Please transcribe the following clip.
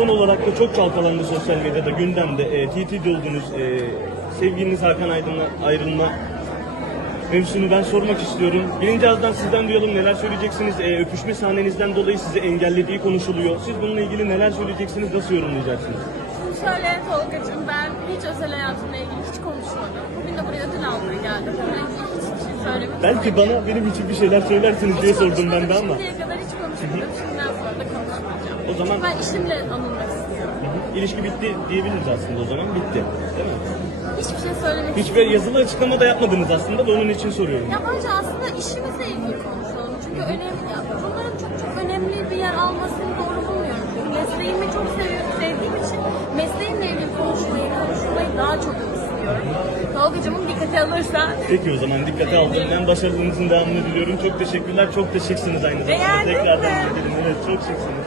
son olarak da çok çalkalandı sosyal medyada, gündemde. E, TT'de oldunuz. E, sevgiliniz Hakan Aydın'la ayrılma mevzusunu ben sormak istiyorum. Birinci ağızdan sizden duyalım neler söyleyeceksiniz. E, öpüşme sahnenizden dolayı sizi engellediği konuşuluyor. Siz bununla ilgili neler söyleyeceksiniz, nasıl yorumlayacaksınız? Şöyle Tolga'cığım ben hiç özel hayatımla ilgili hiç konuşmadım. Bugün de buraya ödül almaya geldim. Bununla ilgili hiçbir şey söylemedim. Belki bana benim için bir şeyler söylersiniz diye sordum ben de ama. Şimdiye kadar hiç konuşmadım. Şimdiden sonra da konuşmayacağım. O zaman- ben işimle anılmak istiyorum. İlişki bitti diyebiliriz aslında o zaman. Bitti. Değil mi? Hiçbir şey söylemek Hiçbir yazılı açıklama da yapmadınız aslında da onun için soruyorum. Ya bence aslında işimizle ilgili konuşalım. Çünkü önemli ya. Bunların çok çok önemli bir yer almasını doğru bulmuyorum. Çünkü mesleğimi çok seviyorum, sevdiğim için mesleğimle ilgili konuşmayı, konuşmayı daha çok istiyorum. Tolga'cığımın dikkate alırsa Peki o zaman dikkate aldım. Ben başarılarınızın devamını diliyorum. Çok teşekkürler. Çok şıksınız aynı zamanda. Beğendin Tekrardan mi? edelim. Evet çok şıksınız.